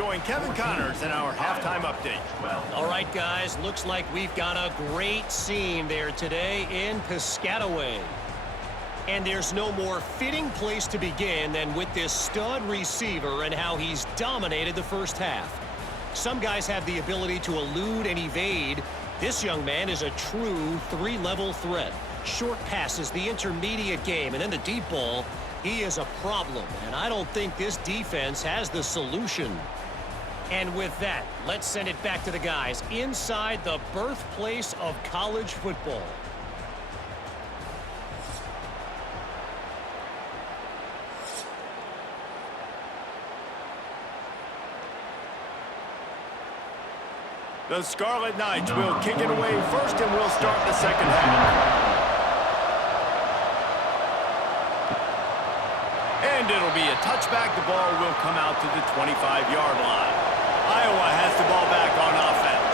join Kevin Connors in our halftime update. All right, guys, looks like we've got a great scene there today in Piscataway. And there's no more fitting place to begin than with this stud receiver and how he's dominated the first half. Some guys have the ability to elude and evade. This young man is a true three-level threat. Short passes, the intermediate game, and then the deep ball. He is a problem, and I don't think this defense has the solution. And with that, let's send it back to the guys inside the birthplace of college football. The Scarlet Knights will kick it away first, and we'll start the second half. And it'll be a touchback. The ball will come out to the 25-yard line. Iowa has the ball back on offense.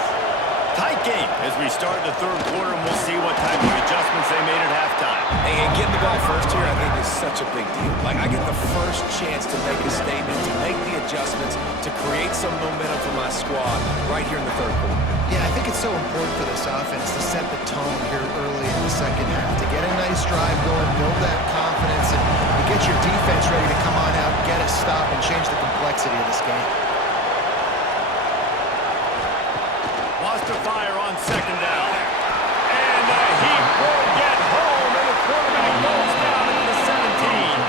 Tight game as we start the third quarter, and we'll see what type of adjustments they made at halftime. Hey, and getting the ball first here, I think, is such a big deal. Like, I get the first chance to make a statement, to make the adjustments, to create some momentum for my squad right here in the third quarter. Yeah, I think it's so important for this offense to set the tone here early in the second half, to get a nice drive going, build that confidence, and get your defense ready to come on out, get a stop, and change the complexity of this game. Wants to fire on second down. And he will get home, and the quarterback goes down into the 17.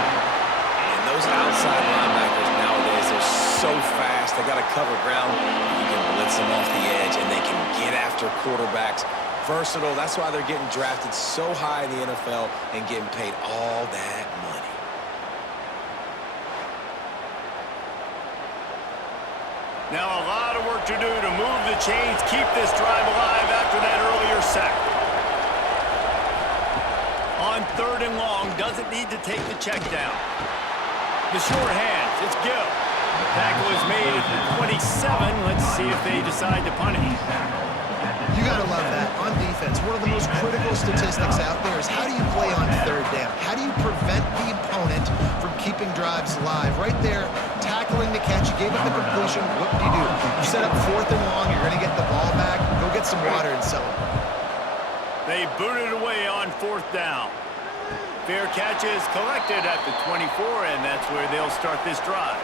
And those outside linebackers nowadays, they're so fast. They got to cover ground. You can blitz them off the edge, and they can get after quarterbacks. Versatile. That's why they're getting drafted so high in the NFL and getting paid all that money. Now a lot of work to do to move the chains, keep this drive alive after that earlier sack. On third and long, doesn't need to take the check down. The short hands, it's Gill. Tackle is made at the 27. Let's see if they decide to punt it. You got to love that. On defense, one of the most critical statistics out there is how do you play on third down? How do you prevent the opponent from keeping drives alive? Right there, tackling the catch, you gave up the completion, what do? You set up fourth and long, you're going to get the ball back, go get some water and celebrate. They booted away on fourth down. Fair catch is collected at the 24, and that's where they'll start this drive.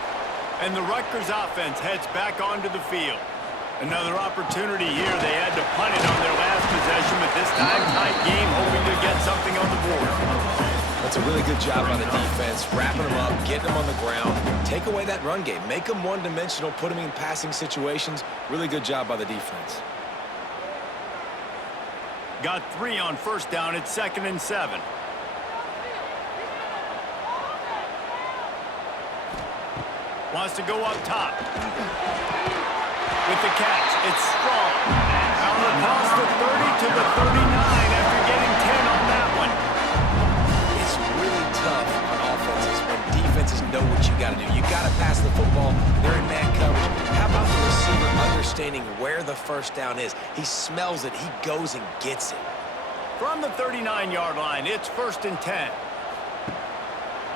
And the Rutgers offense heads back onto the field. Another opportunity here. They had to punt it on their last possession, but this time, tight game, hoping to get something on the board. That's a really good job by the defense, wrapping them up, getting them on the ground, take away that run game, make them one-dimensional, put them in passing situations. Really good job by the defense. Got 3 on first down. It's 2nd and 7. Wants to go up top. With the catch, it's strong. Out across the 30 to the 39 after getting 10 on that one. It's really tough on offenses when defenses know what you got to do. You got to pass the football. They're in man coverage. How about the receiver understanding where the first down is? He smells it. He goes and gets it. From the 39-yard line, it's 1st and 10.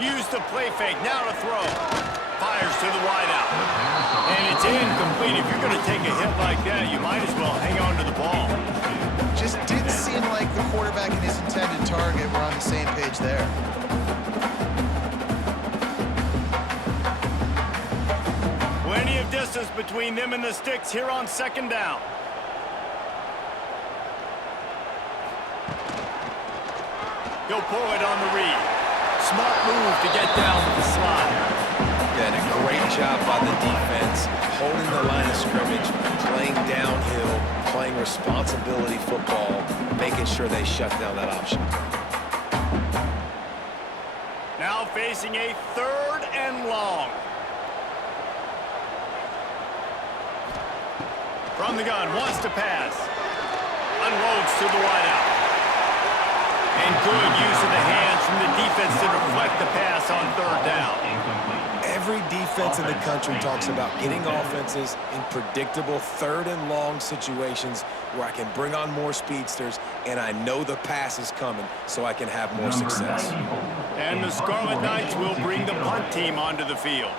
Use the play fake. Now to throw. Fires to the wideout. And it's incomplete. If you're going to take a hit like that, you might as well hang on to the ball. Just didn't seem like the quarterback and his intended target were on the same page there. Plenty of distance between them and the sticks here on 2nd down. He'll pull it on the read. Smart move to get down to the slot. Yeah, and a great job by the defense, holding the line of scrimmage, playing downhill, playing responsibility football, making sure they shut down that option. Now facing a 3rd and long. From the gun, wants to pass. Unloads to the wideout. And good use of the hands from the defense to deflect the pass on 3rd down. Every defense in the country talks about getting offenses in predictable 3rd and long situations where I can bring on more speedsters and I know the pass is coming so I can have more success. And the Scarlet Knights will bring the punt team onto the field.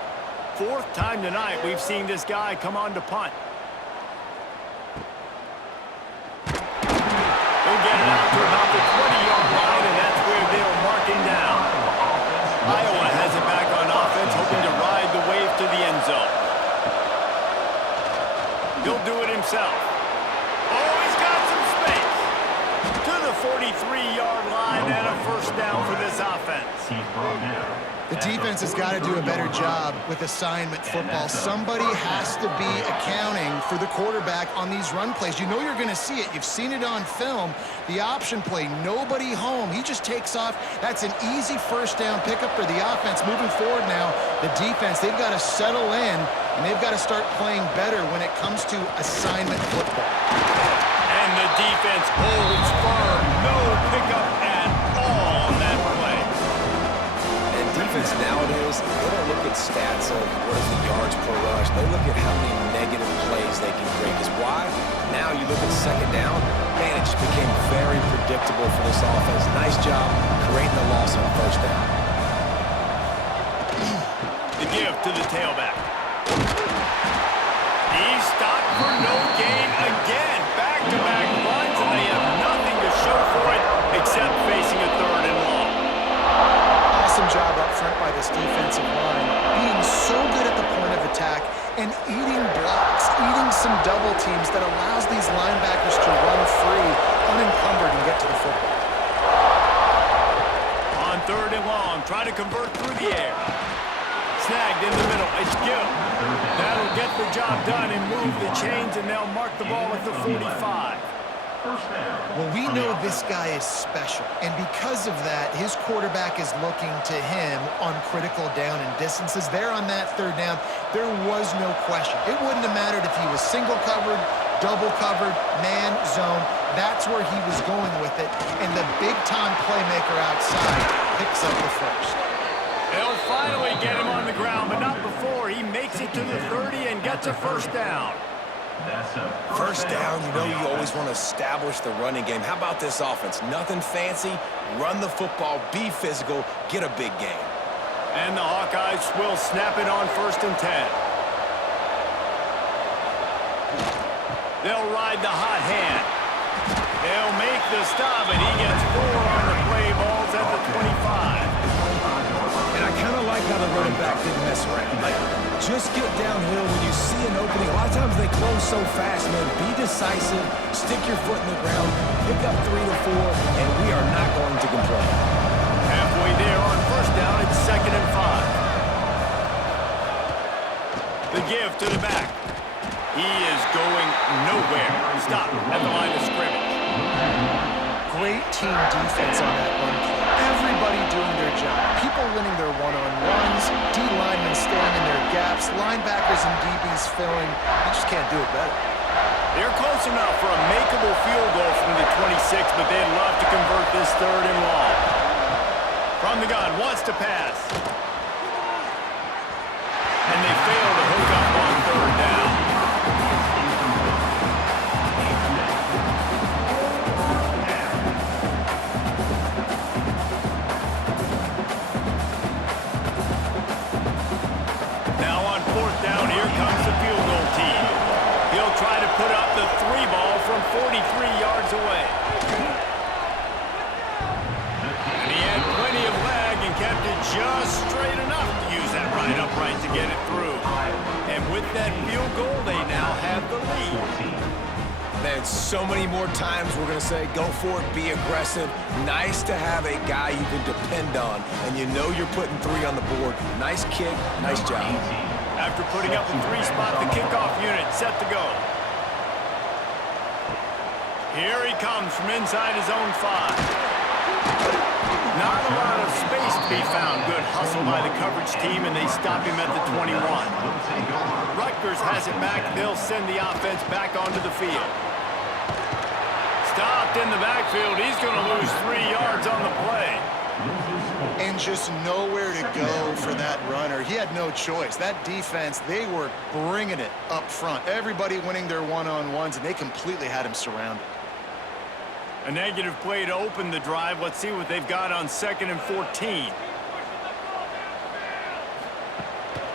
fourth time tonight we've seen this guy come on to punt. He'll get it out to about the 20-yard line, and that's where they'll mark him down. Iowa has it back on offense, hoping to ride the wave to the end zone. He'll do it himself. Oh, he's got some space. To the 43-yard line and a first down for this offense. The defense has got to do a better job with assignment football. Somebody has to be accounting for the quarterback on these run plays. You know you're going to see it. You've seen it on film. The option play, nobody home. He just takes off. That's an easy first down pickup for the offense. Moving forward now, the defense, they've got to settle in, and they've got to start playing better when it comes to assignment football. And the defense holds firm. No pickup at all on that play. Defense nowadays, they don't look at stats of what is the yards per rush. They look at how many negative plays they can create. Because why? Now you look at second down, man, it just became very predictable for this offense. Nice job creating the loss on first down. The give to the tailback. He's stopped for no gain again. Back-to-back runs, and they have nothing to show for it except facing a third and long. Awesome job up front by this defensive line, being so good at the point of attack and eating blocks, eating some double teams that allows these linebackers to run free, unencumbered, and get to the football. On third and long, try to convert through the air. Snagged in the middle, it's Gill. That'll get the job done and move the chains, and they'll mark the ball at the 45. Well, we know this guy is special, and because of that, his quarterback is looking to him on critical down and distances. There on that third down, there was no question. It wouldn't have mattered if he was single covered, double covered, man, zone. That's where he was going with it, and the big-time playmaker outside picks up the first. They'll finally get him on the ground, but not before. He makes it to the 30 and gets a first down. First down, you know you always want to establish the running game. How about this offense? Nothing fancy. Run the football, be physical, get a big gain. And the Hawkeyes will snap it on 1st and 10. They'll ride the hot hand. They'll make the stop, and he gets 4 on the play balls at the 25. And I kind of like how the running back didn't mess around. Like, just get downhill when you see an opening. A lot of times they close so fast, man. Be decisive, stick your foot in the ground, pick up 3 to 4, and we are not going to complain. Halfway there on first down, it's 2nd and 5. The give to the back. He is going nowhere. Stop at the line of scrimmage. Great team defense on that run play. Everybody doing their job. People winning their one-on-ones, D-linemen staying in their gaps, linebackers and DBs filling. You just can't do it better. They're close enough for a makeable field goal from the 26, but they'd love to convert this 3rd and long. From the gun, wants to pass. And they fail to hook up on 3rd down. Try to put up the 3 ball from 43 yards away. And he had plenty of leg and kept it just straight enough to use that right upright to get it through. And with that field goal, they now have the lead. Man, so many more times we're going to say, go for it, be aggressive. Nice to have a guy you can depend on, and you know you're putting 3 on the board. Nice kick, nice job. After putting up a 3-spot, the kickoff unit set to go. Here he comes from inside his own 5. Not a lot of space to be found. Good hustle by the coverage team, and they stop him at the 21. Rutgers has it back. They'll send the offense back onto the field. Stopped in the backfield. He's going to lose 3 yards on the play. And just nowhere to go for that runner. He had no choice. That defense, they were bringing it up front. Everybody winning their one-on-ones, and they completely had him surrounded. A negative play to open the drive. Let's see what they've got on 2nd and 14.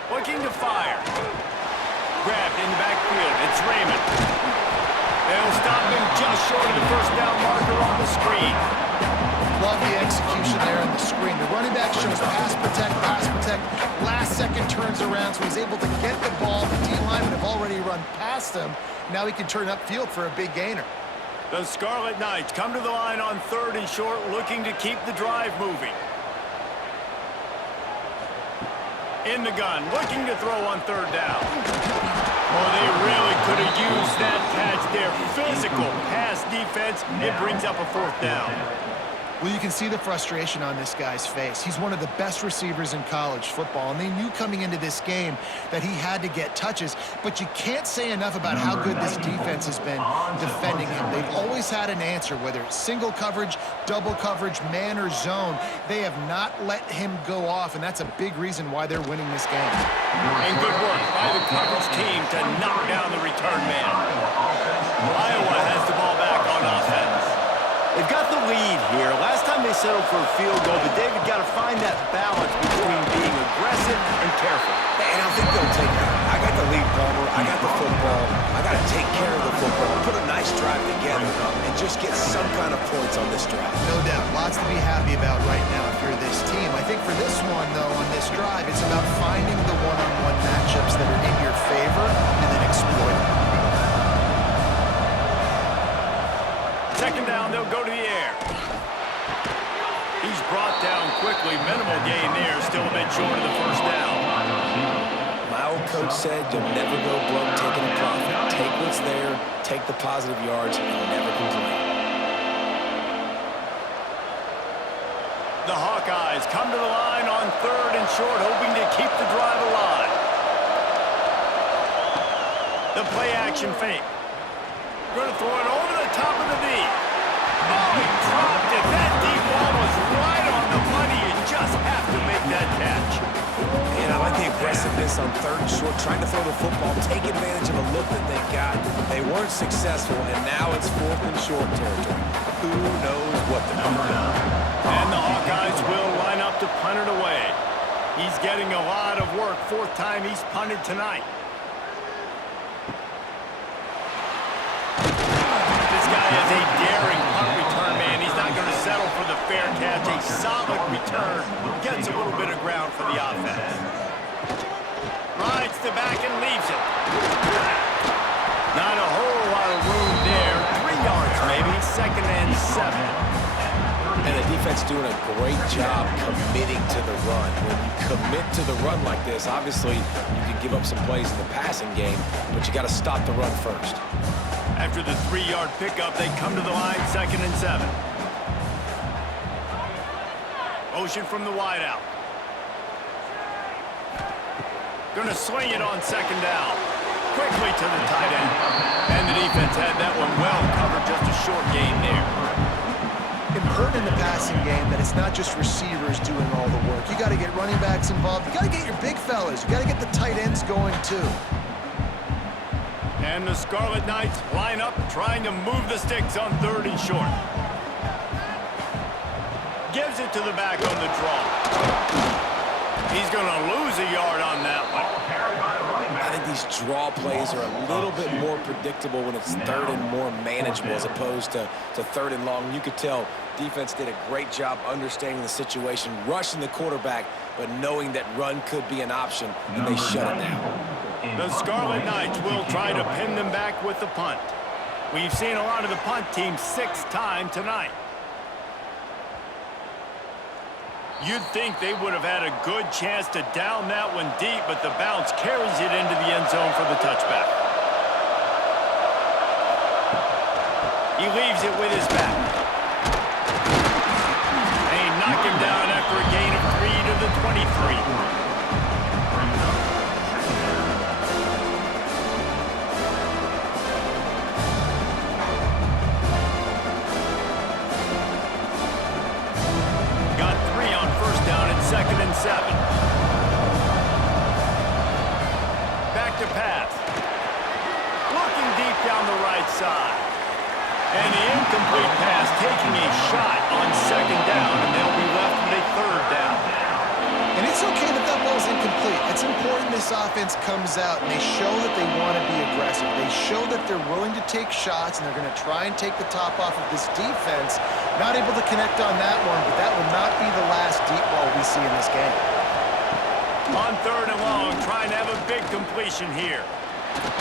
What looking to fire. Grabbed in the backfield. It's Raymond. They'll stop him just short of the first down marker on the screen. Love the execution there on the screen. The running back shows pass protect, pass protect. Last second turns around, so he's able to get the ball. The D-linemen have already run past him. Now he can turn upfield for a big gainer. The Scarlet Knights come to the line on 3rd and short, looking to keep the drive moving. In the gun, looking to throw on 3rd down. Oh, they really could have used that catch there. Physical pass defense. It brings up a 4th down. Well, you can see the frustration on this guy's face. He's one of the best receivers in college football, and they knew coming into this game that he had to get touches, but you can't say enough about how good this defense has been defending him. They've always had an answer, whether it's single coverage, double coverage, man or zone. They have not let him go off, and that's a big reason why they're winning this game. And good work by the coverage team to knock down the return man. Iowa has the ball back on offense. They've got the lead here. Last time they settled for a field goal, but David got to find that balance between being aggressive and careful. And I think they'll take that. I got the lead, Palmer. I got the football. I got to take care of the football, put a nice drive together, and just get some kind of points on this drive. No doubt. Lots to be happy about right now if you're this team. I think for this one, though, on this drive, it's about finding the one-on-one matchups that are in your favor and then exploiting them. 2nd down, they'll go to the air. He's brought down quickly. Minimal gain there. Still a bit short of the 1st down. My old coach said you'll never go broke taking a profit. Take what's there, take the positive yards, and never complain. The Hawkeyes come to the line on 3rd and short, hoping to keep the drive alive. The play-action fake. Going to throw it over the top of the knee. Oh, he dropped it. That deep ball was right on the money. You just have to make that catch. And I like the aggressiveness on 3rd and short, trying to throw the football, take advantage of a look that they got. They weren't successful, and now it's 4th and short territory. Who knows what they're going to do. And the Hawkeyes will line up to punt it away. He's getting a lot of work. 4th time he's punted tonight. Is a daring punt return man. He's not going to settle for the fair catch. A solid return. Gets a little bit of ground for the offense. Rides the back and leaves it. Not a whole lot of room there. 3 yards maybe. 2nd and 7. And the defense doing a great job committing to the run. When you commit to the run like this, obviously you can give up some plays in the passing game, but you got to stop the run first. After the 3-yard pickup, they come to the line, 2nd and 7. Motion from the wideout. Going to swing it on 2nd down. Quickly to the tight end. And the defense had that one well covered, just a short gain there. Important in the passing game that it's not just receivers doing all the work. You got to get running backs involved. You got to get your big fellas. You got to get the tight ends going too. And the Scarlet Knights line up, trying to move the sticks on 3rd and short. Gives it to the back on the draw. He's going to lose a yard on that one. I think these draw plays are a little bit more predictable when it's 3rd and more manageable as opposed to 3rd and long. You could tell defense did a great job understanding the situation, rushing the quarterback, but knowing that run could be an option, and they shut it down. The Scarlet Knights will try to pin them back with the punt. We've seen a lot of the punt team 6th time tonight. You'd think they would have had a good chance to down that one deep, but the bounce carries it into the end zone for the touchback. He leaves it with his back. And he knocked him down after a gain of 3 to the 23. Got 3 on 1st down and 2nd and 7. Back to pass. Looking deep down the right side. And the incomplete pass taking a shot on 2nd down, and they'll be left with a 3rd down. And it's it's okay that that ball's incomplete. It's important this offense comes out and they show that they want to be aggressive. They show that they're willing to take shots and they're going to try and take the top off of this defense. Not able to connect on that one, but that will not be the last deep ball we see in this game. On 3rd and long, trying to have a big completion here. Just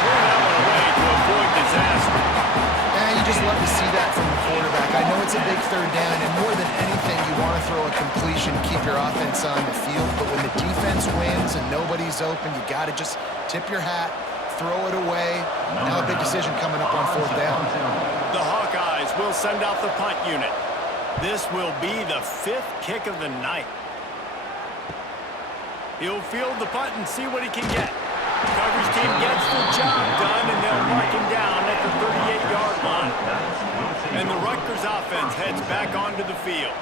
threw that one away to avoid disaster. You just love to see that from the quarterback. I know it's a big 3rd down, and more than anything, you want to throw a completion, keep your offense on the field. But when the defense wins and nobody's open, you got to just tip your hat, throw it away. Now a big decision coming up on 4th down. The Hawkeyes will send out the punt unit. This will be the 5th kick of the night. He'll field the punt and see what he can get. Coverage team gets the job done, and they'll mark him down at the 38-yard line. And the Rutgers offense heads back onto the field.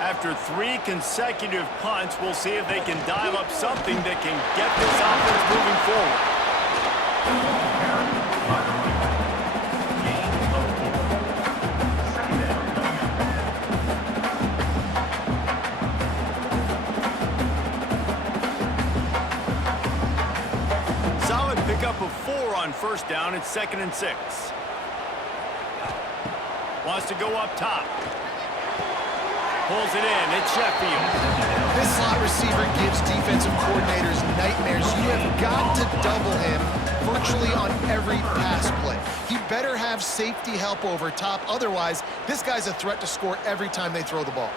After 3 consecutive punts, we'll see if they can dial up something that can get this offense moving forward. Pick up a 4 on 1st down. It's 2nd and 6. Wants to go up top. Pulls it in. It's Sheffield. This slot receiver gives defensive coordinators nightmares. You have got to double him virtually on every pass play. He better have safety help over top. Otherwise, this guy's a threat to score every time they throw the ball.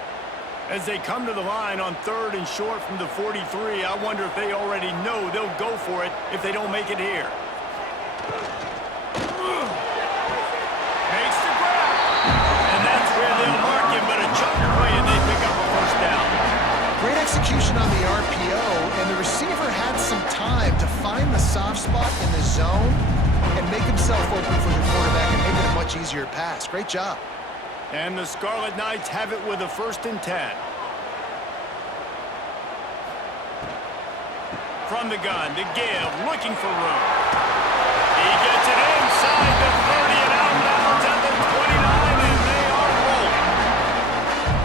As they come to the line on 3rd and short from the 43, I wonder if they already know they'll go for it if they don't make it here. Makes the grab. And that's where they'll mark him, but a chunk play and they pick up a 1st down. Great execution on the RPO, and the receiver had some time to find the soft spot in the zone and make himself open for the quarterback and make it a much easier pass. Great job. And the Scarlet Knights have it with a 1st and 10. From the gun to give, looking for room. He gets it inside the 30 and out of bounds at the 29, and they are rolling.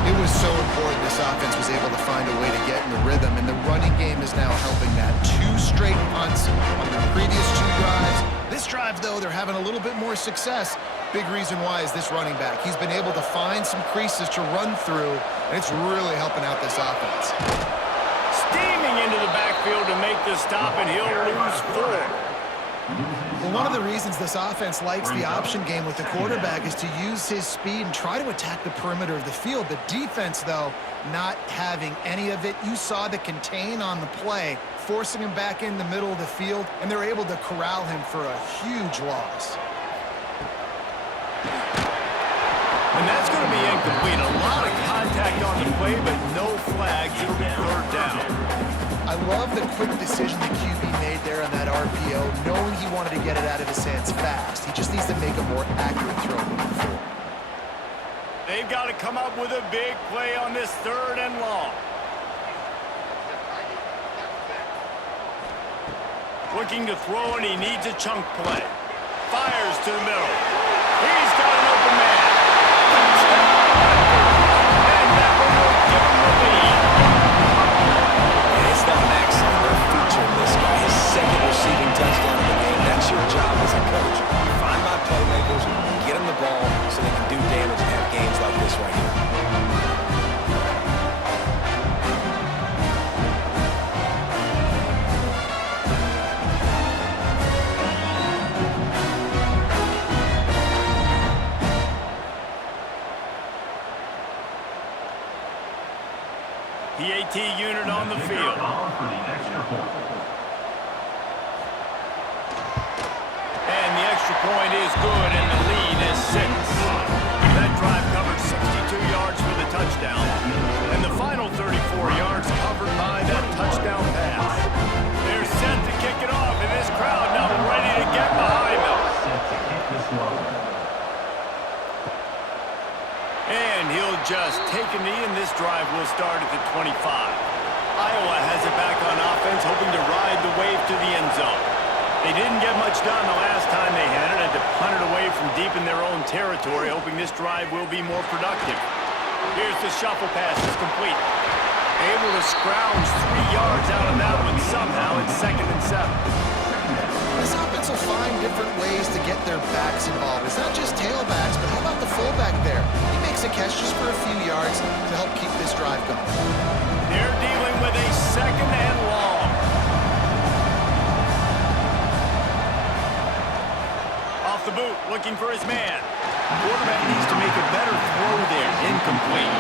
It was so important this offense was able to find a way to get in the rhythm, and the running game is now helping that. 2 straight punts on the previous 2 drives. This drive, though, they're having a little bit more success. Big reason why is this running back. He's been able to find some creases to run through, and it's really helping out this offense. Steaming into the backfield to make the stop, and he'll lose 4. Well, one of the reasons this offense likes the option game with the quarterback is to use his speed and try to attack the perimeter of the field. The defense, though, not having any of it. You saw the contain on the play, forcing him back in the middle of the field, and they're able to corral him for a huge loss. And that's going to be incomplete. A lot of contact on the play, but no flags. It'll be 3rd down. I love the quick decision the QB made there on that RPO, knowing he wanted to get it out of his hands fast. He just needs to make a more accurate throw moving forward. They've got to come up with a big play on this 3rd and long. Looking to throw, and he needs a chunk play. Fires to the middle. He's got an open man. Touchdown, and that one will give him the lead. It's not an accident. They're featuring this guy. His 2nd receiving touchdown of the game. That's your job as a coach. Find my playmakers, get them the ball so they can do damage and have games like this right here. PAT unit on the field. And the extra point is good, and the lead is 6. That drive covered 62 yards for the touchdown, and the final 34 yards covered by that touchdown pass. They're set to kick it off, and this crowd now ready to get behind them. And he'll just take a knee, and this drive will start at the 25. Iowa has it back on offense, hoping to ride the wave to the end zone. They didn't get much done the last time they had it, had to punt it away from deep in their own territory, hoping this drive will be more productive. Here's the shuffle pass. It's complete. Able to scrounge 3 yards out of that one somehow. It's 2nd and 7. This offense will find different ways to get their backs involved. It's not just tailbacks, but how about the fullback there? He makes a catch just for a few yards to help keep this drive going. They're dealing with a 2nd and long. Off the boot, looking for his man. Quarterback needs to make a better throw there. Incomplete.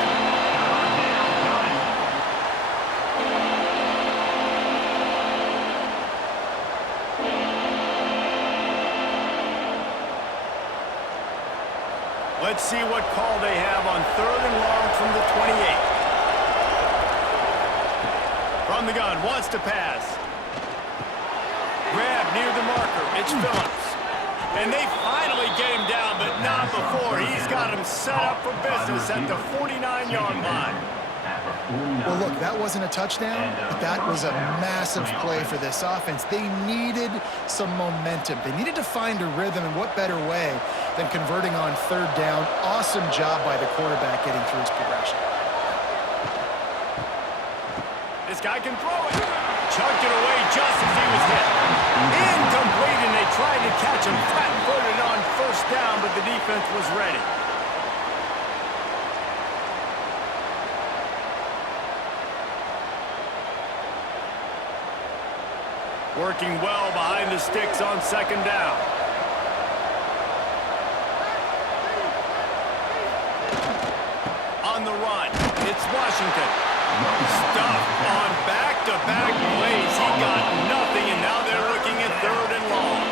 Let's see what call they have on 3rd and long from the 28. From the gun, wants to pass. Grab near the marker. It's Phillips. And they finally get him down, but not before. He's got him set up for business at the 49-yard line. Well, look, that wasn't a touchdown, but that was a massive play for this offense. They needed some momentum. They needed to find a rhythm, and what better way than converting on 3rd down. Awesome job by the quarterback getting through his progression. This guy can throw it. Chucked it away just as he was hit. Incomplete, and they tried to catch him flat-footed on 1st down, but the defense was ready. Working well behind the sticks on 2nd down. On the run, it's Washington. Stuffed on back-to-back plays. He got nothing, and now they're looking at 3rd and long.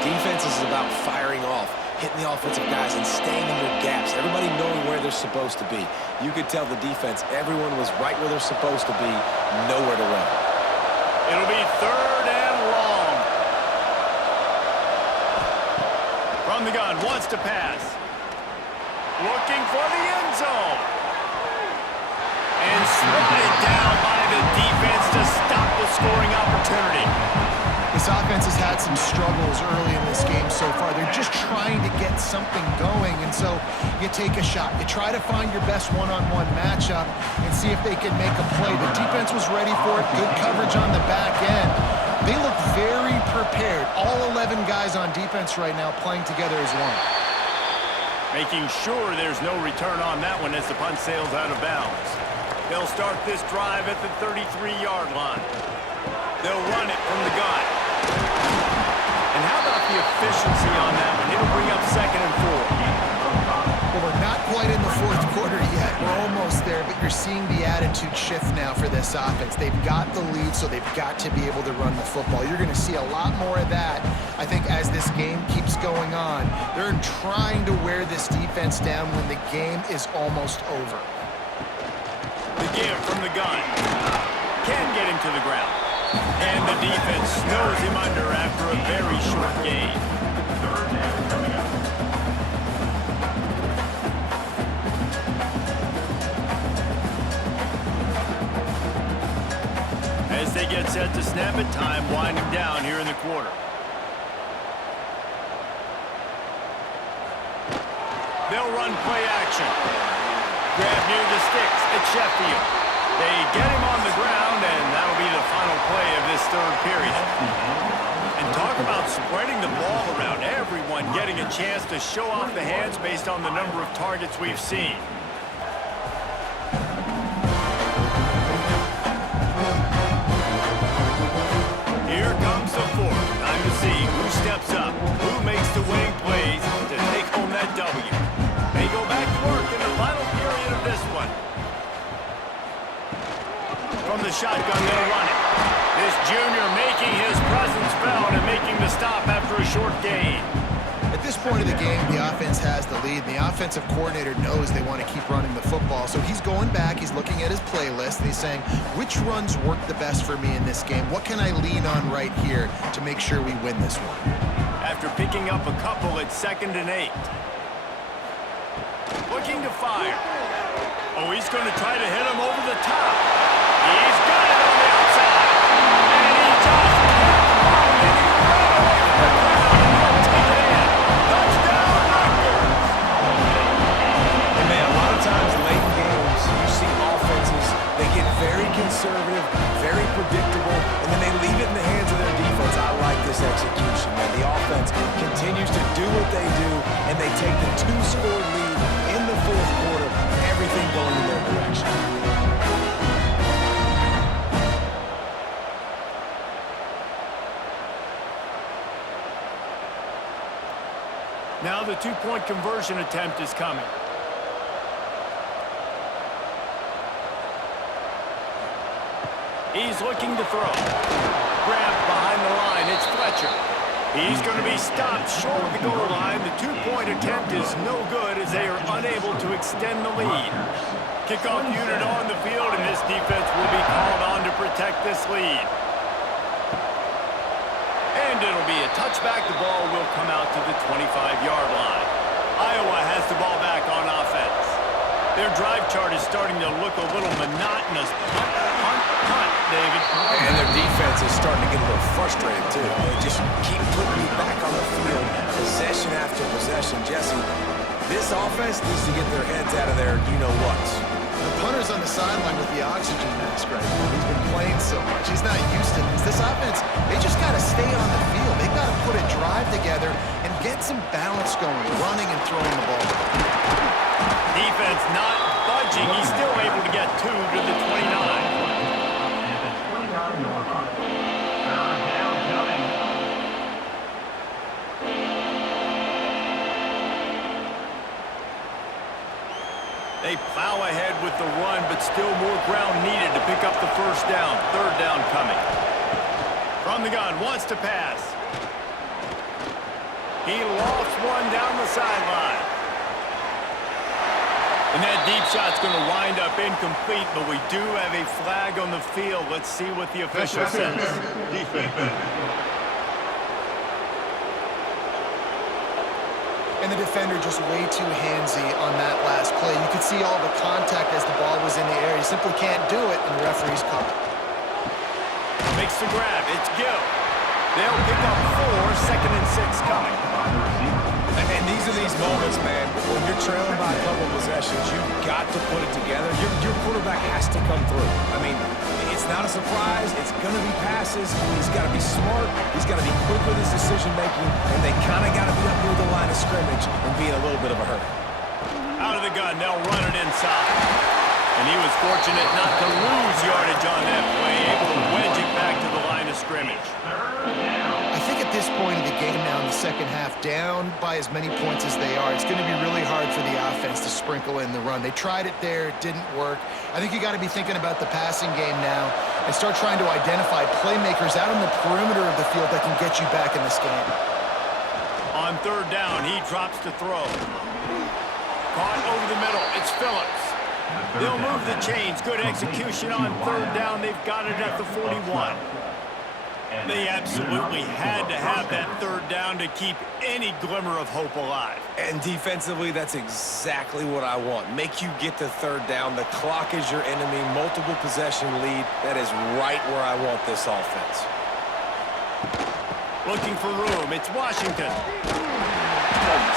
Defense is about firing off, hitting the offensive guys and staying in their gaps. Everybody knowing where they're supposed to be. You could tell the defense, everyone was right where they're supposed to be, nowhere to run. It'll be 3rd and long. From the gun, wants to pass. Looking for the end zone. And swatted down by the defense to stop the scoring opportunity. This offense has had some struggles early in this game so far. They're just trying to get something going, and so you take a shot. You try to find your best one-on-one matchup and see if they can make a play. The defense was ready for it. Good coverage on the back end. They look very prepared. All 11 guys on defense right now playing together as one. Making sure there's no return on that one as the punt sails out of bounds. They'll start this drive at the 33-yard line. They'll run it from the gun. And how about the efficiency on that one? It'll bring up 2nd and 4. Well, we're not quite in the 4th quarter yet. We're almost there, but you're seeing the attitude shift now for this offense. They've got the lead, so they've got to be able to run the football. You're going to see a lot more of that, I think, as this game keeps going on. They're trying to wear this defense down when the game is almost over. The give from the gun. Can get him to the ground. And the defense snows him under after a very short gain. As they get set to snap it, time winding down here in the quarter. They'll run play action. Grab near the sticks at Sheffield. They get him on the ground, and that'll be the final play of this 3rd period. And talk about spreading the ball around. Everyone getting a chance to show off the hands based on the number of targets we've seen. Here comes the 4th. Time to see who steps up, who makes the winning plays to take home that W. They go back to work in the final period of this one. From the shotgun, they'll run it. This junior making his presence felt and making the stop after a short gain. At this point of the game, the offense has the lead, and the offensive coordinator knows they want to keep running the football. So he's going back, he's looking at his playlist, and he's saying, which runs work the best for me in this game? What can I lean on right here to make sure we win this one? After picking up a couple at 2nd and 8. Looking to fire. Oh, he's going to try to hit him over the top. He's got it on the outside. And he just kept throwing, and he ran away from the ground, and he'll take it in. Touchdown, Rutgers. And man, a lot of times late in games, you see offenses, they Now the two-point conversion attempt is coming. He's looking to throw. Grabbed behind the line, it's Fletcher. He's going to be stopped short of the goal line. The two-point attempt is no good as they are unable to extend the lead. Kickoff unit on the field, and this defense will be called on to protect this lead. And it'll be a touchback. The ball will come out to the 25-yard line. Iowa has the ball back on offense. Their drive chart is starting to look a little monotonous. Punt, David. And their defense is starting to get a little frustrated, too. They just keep putting me back on the field, possession after possession. Jesse, this offense needs to get their heads out of their you-know-whats. The punter's on the sideline with the oxygen mask right now. He's been playing so much. He's not used to this. This offense, they just got to stay on the field. They've got to put a drive together and get some balance going, running and throwing the ball. Defense not budging. He's still able to get 2 to the 29. They plow ahead with the run, but still more ground needed to pick up the first down. Third down coming. From the gun, wants to pass. He lofts one down the sideline. And that deep shot's going to wind up incomplete, but we do have a flag on the field. Let's see what the official says. And the defender just way too handsy on that last play. You could see all the contact as the ball was in the air. He simply can't do it, and the referee's caught it. Makes the grab. It's Gill. They'll pick up 4, 2nd and 6 coming. And these are these moments, man, when you're trailing by a couple possessions, you've got to put it together. Your quarterback has to come through. I mean, it's not a surprise. It's going to be passes. He's got to be smart. He's got to be quick with his decision-making, and they kind of got to be up near the line of scrimmage and be in a little bit of a hurry. Out of the gun, they'll run it inside. And he was fortunate not to lose yardage on that play, able to wedge it back to the line of scrimmage. I think at this point of the game now in the second half, down by as many points as they are, it's going to be really hard for the offense to sprinkle in the run. They tried it there. It didn't work. I think you got to be thinking about the passing game now and start trying to identify playmakers out on the perimeter of the field that can get you back in this game. On third down, he drops to throw. Caught over the middle. It's Phillips. They'll move the chains. Good execution on third down. They've got it at the 41. They absolutely had to have that third down to keep any glimmer of hope alive. And defensively, that's exactly what I want. Make you get the third down. The clock is your enemy. Multiple possession lead. That is right where I want this offense. Looking for room. It's Washington.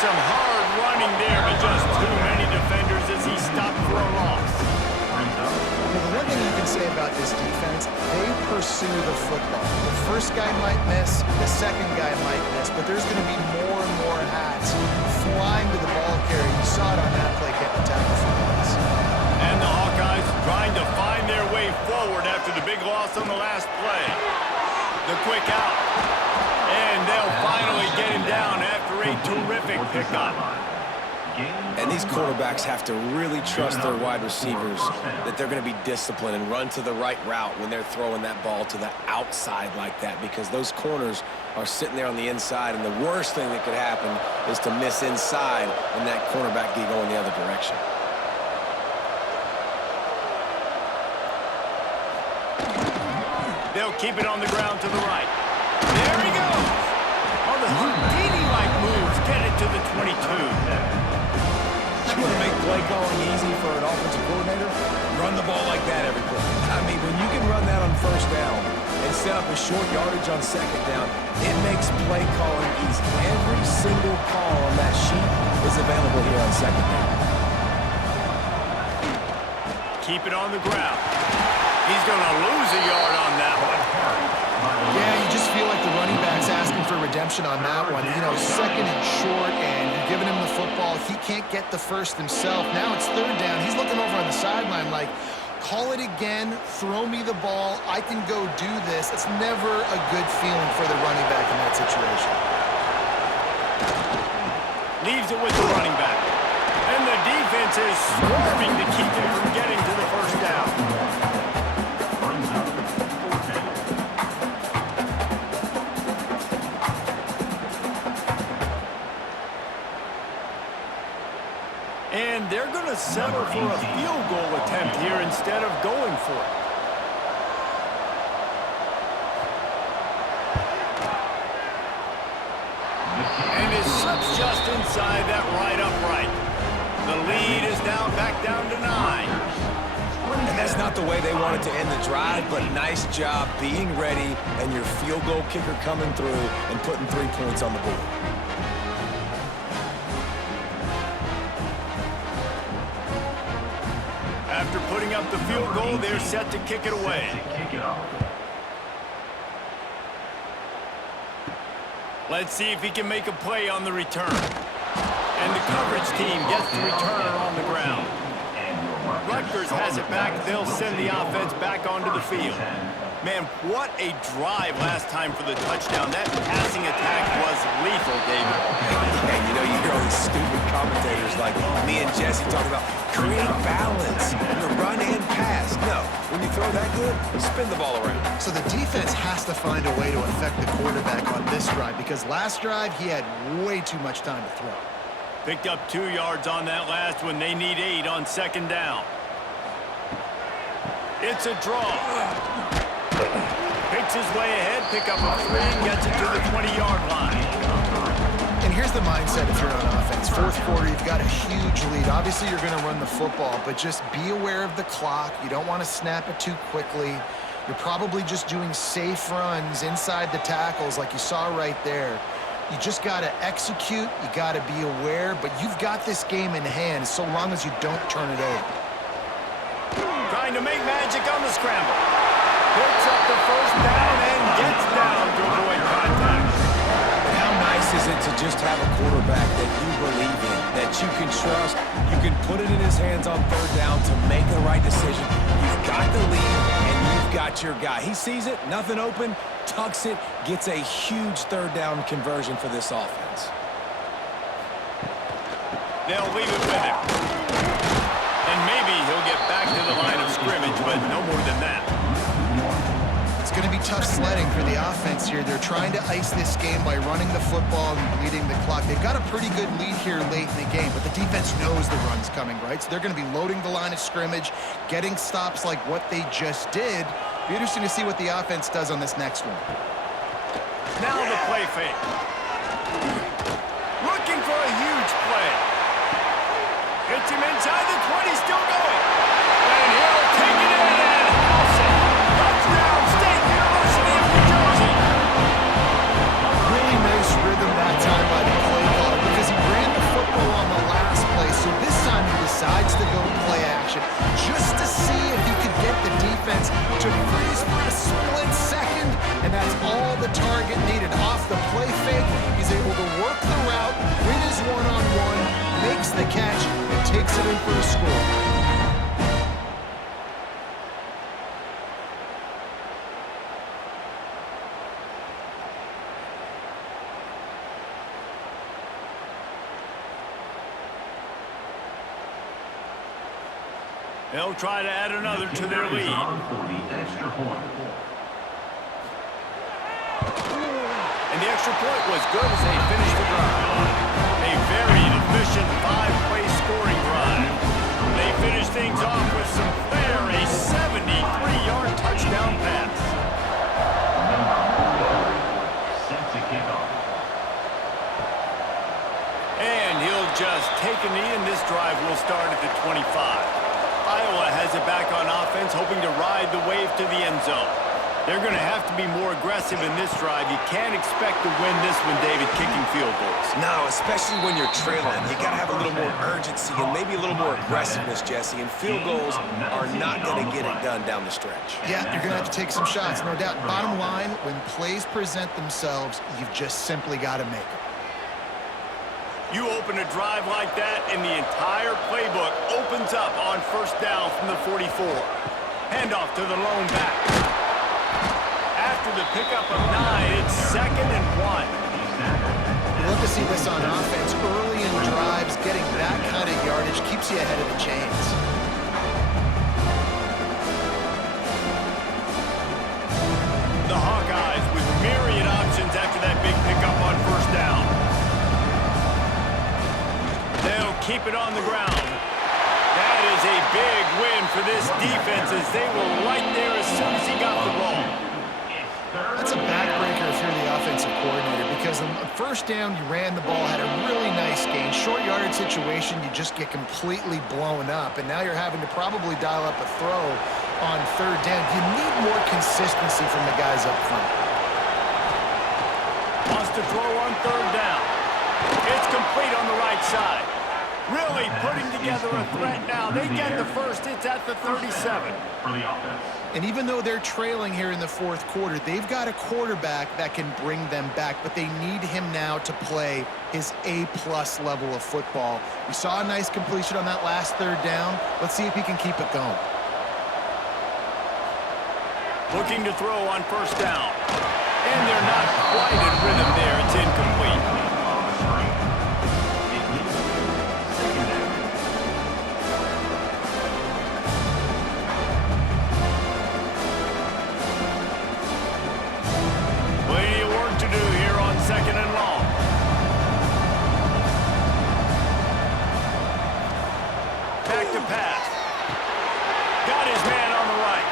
Some hard running there, but just too many defenders as he stopped for a loss. Well, the one thing you can say about this defense, they pursue the football. The first guy might miss, the second guy might miss, but there's going to be more and more hats flying to the ball carrier. You saw it on that play getting the tackle for once. And the Hawkeyes trying to find their way forward after the big loss on the last play. The quick out. And they'll finally get him down after a terrific pickup. And these quarterbacks have to really trust their wide receivers that they're going to be disciplined and run to the right route when they're throwing that ball to the outside like that, because those corners are sitting there on the inside, and the worst thing that could happen is to miss inside and that cornerback be going the other direction. They'll keep it on the ground to the right. There he goes. On the Houdini-like moves, get it to the 22. You want to make play calling easy for an offensive coordinator? Run the ball like that every play. I mean, when you can run that on first down and set up a short yardage on second down, it makes play calling easy. Every single call on that sheet is available here on second down. Keep it on the ground. He's going to lose a yard on that one. Yeah, you just feel like the running back's asking for redemption on that one. You know, second and short, and you're giving him the football. He can't get the first himself. Now it's third down. He's looking over on the sideline like, call it again, throw me the ball, I can go do this. It's never a good feeling for the running back in that situation. Leaves it with the running back. And the defense is swarming to keep him from getting to the first down. And they're going to settle for a field goal attempt here instead of going for it. And it slips just inside that right upright. The lead is now back down to 9. And that's not the way they wanted to end the drive, but nice job being ready and your field goal kicker coming through and putting 3 points on the board. After putting up the field goal, they're set to kick it away. Let's see if he can make a play on the return. And the coverage team gets the returner on the ground. Rutgers has it back. They'll send the offense back onto the field. Man, what a drive last time for the touchdown. That passing attack was lethal, David. And you know, you hear all these stupid commentators like me and Jesse talking about create balance in the run and pass. No, when you throw that good, spin the ball around. So the defense has to find a way to affect the quarterback on this drive because last drive he had way too much time to throw. Picked up 2 yards on that last one. They need 8 on second down. It's a draw. Picks his way ahead, pick up a 3, and gets it to the 20-yard line. And here's the mindset if you're on offense. Fourth quarter, you've got a huge lead. Obviously, you're going to run the football, but just be aware of the clock. You don't want to snap it too quickly. You're probably just doing safe runs inside the tackles like you saw right there. You just got to execute. You got to be aware, but you've got this game in hand so long as you don't turn it over. Trying to make magic on the scramble. Picks up the first down and gets down to avoid contact. How nice is it to just have a quarterback that you believe in, that you can trust, you can put it in his hands on third down to make the right decision. You've got the lead, and you've got your guy. He sees it, nothing open, tucks it, gets a huge third down conversion for this offense. They'll leave it with him. And maybe he'll get back to the line of scrimmage, but no more than that. It's going to be tough sledding for the offense here. They're trying to ice this game by running the football and bleeding the clock. They've got a pretty good lead here late in the game, but the defense knows the run's coming, right? So they're going to be loading the line of scrimmage, getting stops like what they just did. Be interesting to see what the offense does on this next one. Now the play fake. Looking for a huge play. Hits him inside the 20, still going. And he'll take it in and house it. Touchdown, State University of New Jersey. Really nice rhythm that time by the play caller because he ran the football on the last play. So this time he decides to go play action just to see if he could get the defense to freeze for a split second. And that's all the target needed. Off the play fake, he's able to work the route, win his one-on-one, makes the catch, and takes it in for a score. They'll try to add another to their lead. And the extra point was good as they finished the drive. A very efficient 5-play scoring drive. They finished things off with some flair, a 73-yard touchdown pass. And he'll just take a knee, and this drive will start at the 25. Iowa has it back on offense, hoping to ride the wave to the end zone. They're going to have to be more aggressive in this drive. You can't expect to win this one, David, kicking field goals. No, especially when you're trailing. You got to have a little more urgency and maybe a little more aggressiveness, Jesse. And field goals are not going to get it done down the stretch. Yeah, you're going to have to take some shots, no doubt. Bottom line, when plays present themselves, you've just simply got to make them. You open a drive like that, and the entire playbook opens up on first down from the 44. Handoff to the lone back. After the pickup of 9, it's 2nd and 1. Look to see this on offense. Early in drives, getting that kind of yardage keeps you ahead of the chains. The Hawkeyes with myriad options after that big pickup on first down. They'll keep it on the ground. That is a big win for this defense as they were right there as soon as he got the ball. That's a backbreaker if you're the offensive coordinator, because the first down you ran the ball, had a really nice gain. Short yardage situation, you just get completely blown up, and now you're having to probably dial up a throw on third down. You need more consistency from the guys up front. Wants to throw on third down. It's complete on the right side. Really putting together a threat now. They get the first. It's at the 37. And even though they're trailing here in the fourth quarter, they've got a quarterback that can bring them back, but they need him now to play his A-plus level of football. We saw a nice completion on that last third down. Let's see if he can keep it going. Looking to throw on first down. And they're not quite in rhythm there. It's incomplete. Plenty of work to do here on second and long. Back to pass. Got his man on the right.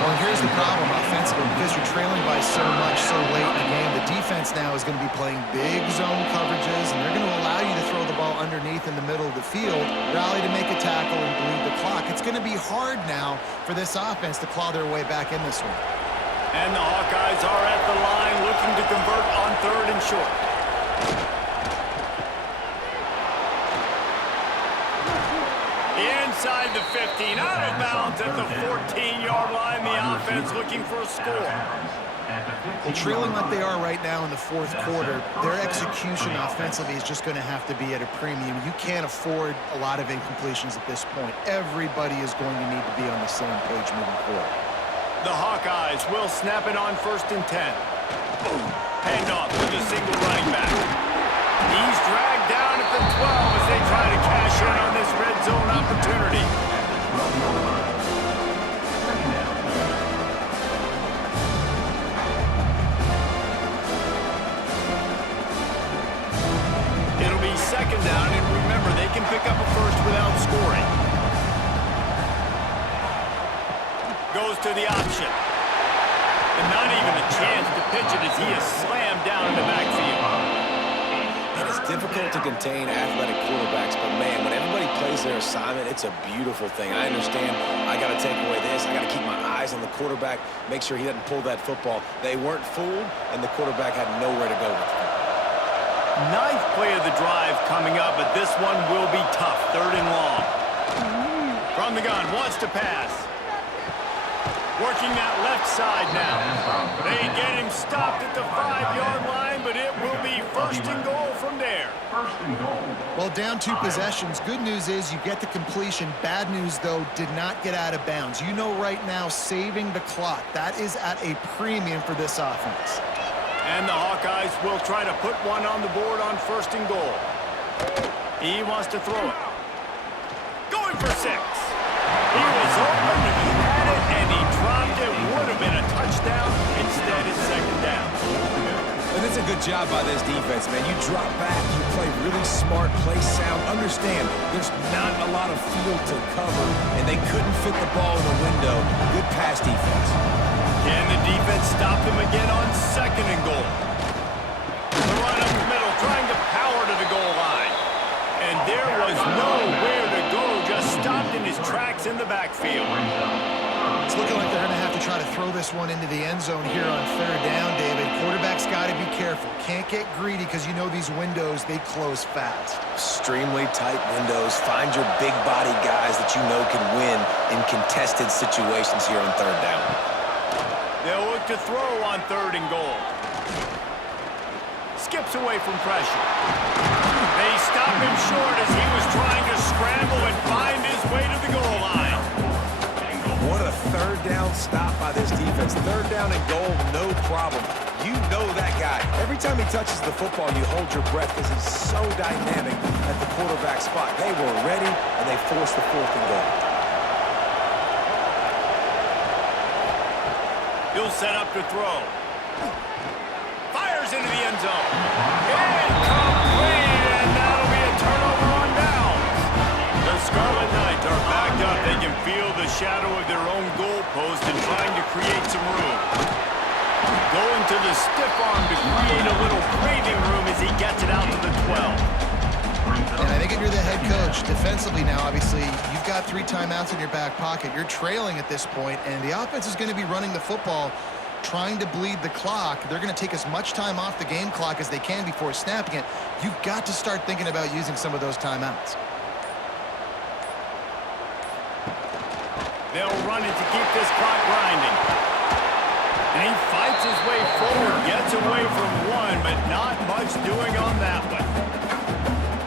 Well, here's the problem offensively, because you're trailing by so much so late in the game. The defense now is going to be playing big zone coverages, and they're going to allow you to throw the ball underneath in the middle of the field, rally to make a tackle, and bleed the clock. It's going to be hard now for this offense to claw their way back in this one. And the Hawkeyes are at the line looking to convert on third and short. Inside the 15, out of bounds at the 14-yard line. The offense looking for a score. Well, trailing like they are right now in the fourth quarter, their execution offensively is just going to have to be at a premium. You can't afford a lot of incompletions at this point. Everybody is going to need to be on the same page moving forward. The Hawkeyes will snap it on first and 10. Handoff with a single running back. He's dragged down at the 12 as they try to cash in on this red zone opportunity. It'll be second down, and remember, they can pick up a first without scoring. Goes to the option. And not even a chance to pitch it as he is slammed down in the backfield. And it's difficult to contain athletic quarterbacks, but man, when everybody plays their assignment, it's a beautiful thing. I understand I got to take away this. I got to keep my eyes on the quarterback, make sure he doesn't pull that football. They weren't fooled, and the quarterback had nowhere to go with it. Ninth play of the drive coming up, but this one will be tough. Third and long. From the gun, wants to pass. Working that left side now. They get him stopped at the 5-yard line, but it will be first and goal from there. Well, down 2 possessions. Good news is you get the completion. Bad news, though, did not get out of bounds. You know right now, saving the clock, that is at a premium for this offense. And the Hawkeyes will try to put one on the board on first and goal. He wants to throw it. Going for 6. He was open, he had it, and he dropped it. Would have been a touchdown. Instead, it's second down. And it's a good job by this defense, man. You drop back, you play really smart, play sound. Understand, there's not a lot of field to cover, and they couldn't fit the ball in the window. Good pass defense. Can the defense stop them again on second and goal? The run up the middle, trying to power to the goal line. And there was nowhere to go, just stopped in his tracks in the backfield. It's looking like they're going to have to try to throw this one into the end zone here on third down, David. Quarterback's got to be careful. Can't get greedy because you know these windows, they close fast. Extremely tight windows. Find your big body guys that you know can win in contested situations here on third down. They'll look to throw on third and goal. Skips away from pressure. They stop him short as he was trying to scramble and find his way to the goal line. What a third down stop by this defense. Third down and goal, no problem. You know that guy guy. Every time he touches the football, you hold your breath because he's so dynamic at the quarterback spot. They were ready, and they forced the 4th and goal. He'll set up to throw. Fires into the end zone. Incomplete, and that'll be a turnover on downs. The Scarlet Knights are backed up. They can feel the shadow of their own goalpost and trying to create some room. Going to the stiff arm to create a little breathing room as he gets it out to the 12. And I think if you're the head coach, defensively now, obviously, you've got 3 timeouts in your back pocket. You're trailing at this point, and the offense is going to be running the football, trying to bleed the clock. They're going to take as much time off the game clock as they can before snapping it. You've got to start thinking about using some of those timeouts. They'll run it to keep this clock grinding. And he fights his way forward, gets away from one, but not much doing on that one.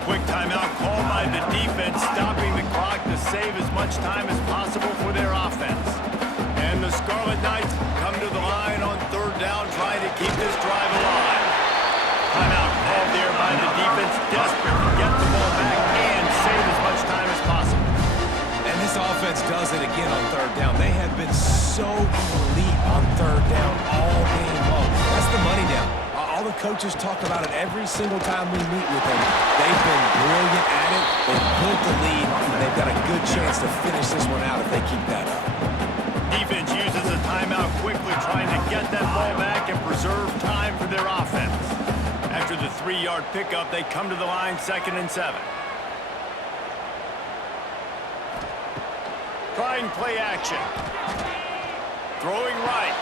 Quick timeout called by the defense, stopping the clock to save as much time as possible for their offense. And the Scarlet Knights come to the line on 3rd down, trying to keep this drive alive. Timeout called there by the defense, desperate to get the ball back and save as much time as possible. And this offense does it again on 3rd down. They have been so elite on 3rd down all game long. That's the money now. All the coaches talk about it every single time we meet with them. They've been brilliant at it. They've built the lead, and they've got a good chance to finish this one out if they keep that up. Defense uses a timeout quickly, trying to get that ball back and preserve time for their offense. After the 3-yard pickup, they come to the line 2nd and 7. Trying play action. Throwing right.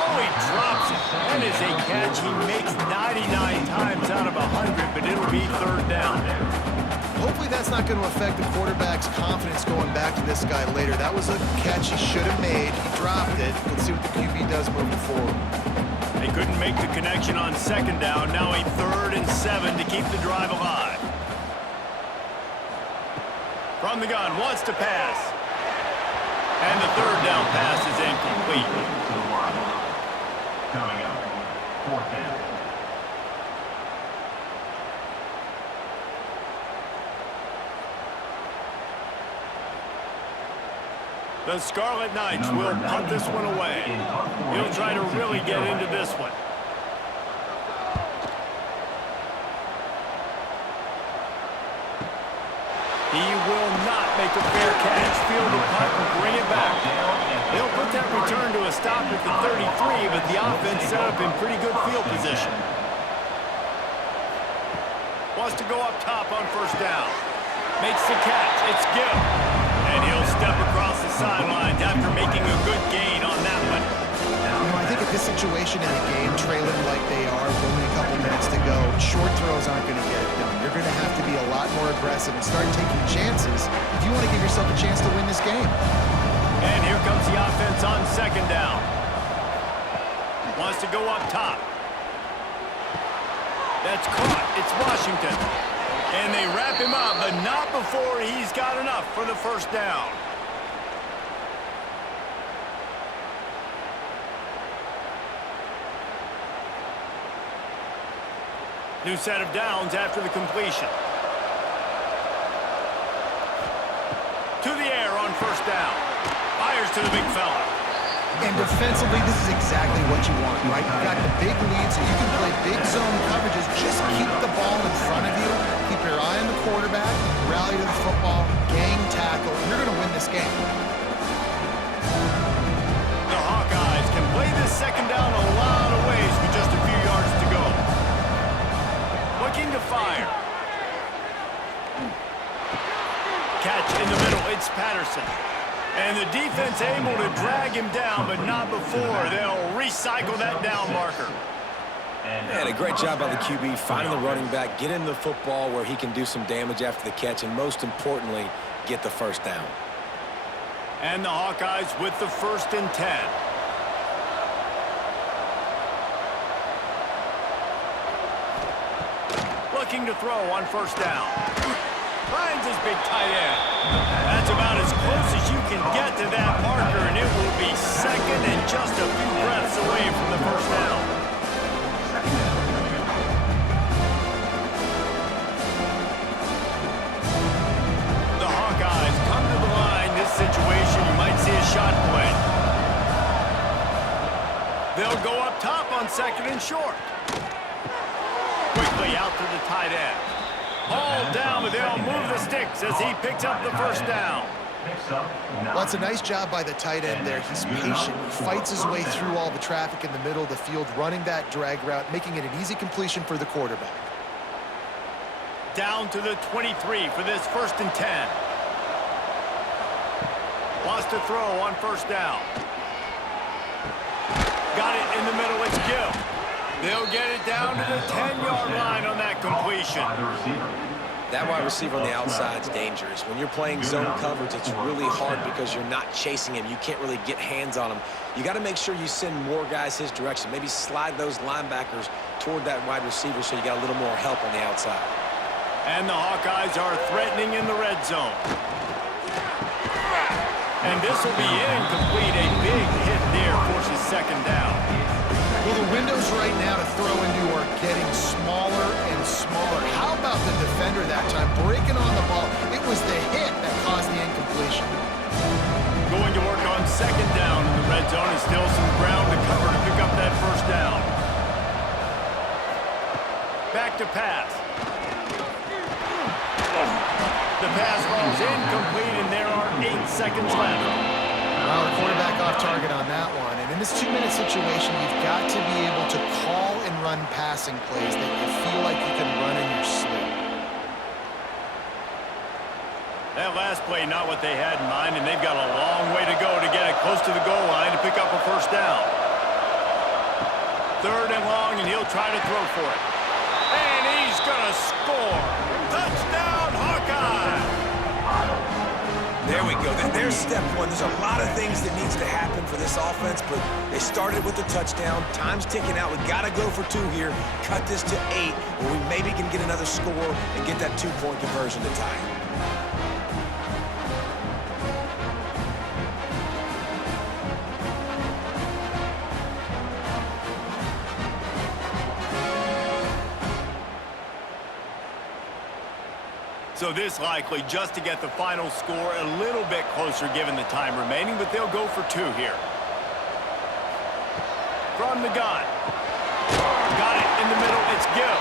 Oh, he drops it. That is a catch he makes 99 times out of 100, but it'll be 3rd down. Hopefully that's not going to affect the quarterback's confidence going back to this guy later. That was a catch he should have made. He dropped it. Let's see what the QB does moving forward. They couldn't make the connection on 2nd down. Now a 3rd and 7 to keep the drive alive. From the gun, wants to pass. And the 3rd down pass is incomplete. Coming up, 4th down. The Scarlet Knights will punt this one away. He'll try to really get into this one. He will not make a fair catch. Field the punt and bring it back. They'll put that return to a stop at the 33, but the offense set up in pretty good field position. Wants to go up top on 1st down. Makes the catch. It's Gill. And he'll step across the sidelines after making a good gain on that one. You know, I think at this situation in the game, trailing like they are, with only a couple minutes to go, short throws aren't going to get it done. You're going to have to be a lot more aggressive and start taking chances if you want to give yourself a chance to win this game. And here comes the offense on 2nd down. Wants to go up top. That's caught. It's Washington. And they wrap him up, but not before he's got enough for the 1st down. New set of downs after the completion. To the air on 1st down. Fires to the big fella. And defensively, this is exactly what you want, right? You've got the big lead, so you can play big zone coverages. Just keep the ball in front of you. Keep your eye on the quarterback. Rally to the football. Gang tackle. You're going to win this game. The Hawkeyes can play this 2nd down a lot of ways with just a few yards to go. Looking to fire. Catch in the middle. It's Patterson. And the defense able to drag him down, but not before. They'll recycle that down marker. And a great job by the QB, finding the running back, getting the football where he can do some damage after the catch, and most importantly, get the 1st down. And the Hawkeyes with the 1st and 10. Looking to throw on 1st down. Finds his big tight end. That's about as close as you can get to that marker, and it will be 2nd and just a few breaths away from the 1st down. going short. Quickly out to the tight end. Ball down, but they'll move the sticks as he picks up the first down. Well, it's a nice job by the tight end there. He's patient. He fights his way through all the traffic in the middle of the field, running that drag route, making it an easy completion for the quarterback. Down to the 23 for this 1st and 10. Wants to throw on first down. Got it in the middle, it's Gill. They'll get it down to the 10-yard line on that completion. That wide receiver on the outside is dangerous. When you're playing zone coverage, it's really hard because you're not chasing him. You can't really get hands on him. You got to make sure you send more guys his direction. Maybe slide those linebackers toward that wide receiver so you got a little more help on the outside. And the Hawkeyes are threatening in the red zone. And this will be incomplete. A big hit there forces 2nd down. Well, the windows right now to throw into are getting smaller and smaller. How about the defender that time breaking on the ball? It was the hit that caused the incompletion. Going to work on 2nd down in the red zone, and still some ground to cover to pick up that first down. Back to pass. The pass falls incomplete, and there are 8 seconds left. Well, the quarterback off target on that one. And in this 2-minute situation, you've got to be able to call and run passing plays that you feel like you can run in your sleep. That last play, not what they had in mind, and they've got a long way to go to get it close to the goal line to pick up a first down. 3rd and long, and he'll try to throw for it. And he's going to score. Touchdown, Hawkeye! There we go. There's step one. There's a lot of things that needs to happen for this offense, but they started with the touchdown. Time's ticking out. We got to go for 2 here. Cut this to 8, where we maybe can get another score and get that 2-point conversion to tie it. So this likely just to get the final score a little bit closer given the time remaining, but they'll go for 2 here. From the gun. Got it in the middle, it's Gill.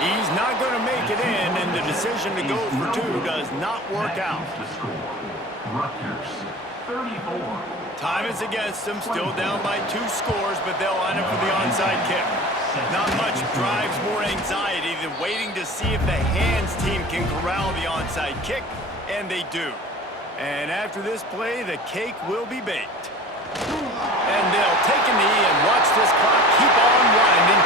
He's not going to make it in, and the decision to go for 2 does not work out. Rutgers, 34. Time is against them, still down by 2 scores, but they'll line up for the onside kick. Not much drives more anxiety than waiting to see if the hands team can corral the onside kick, and they do. And after this play, the cake will be baked. And they'll take a knee and watch this clock keep on winding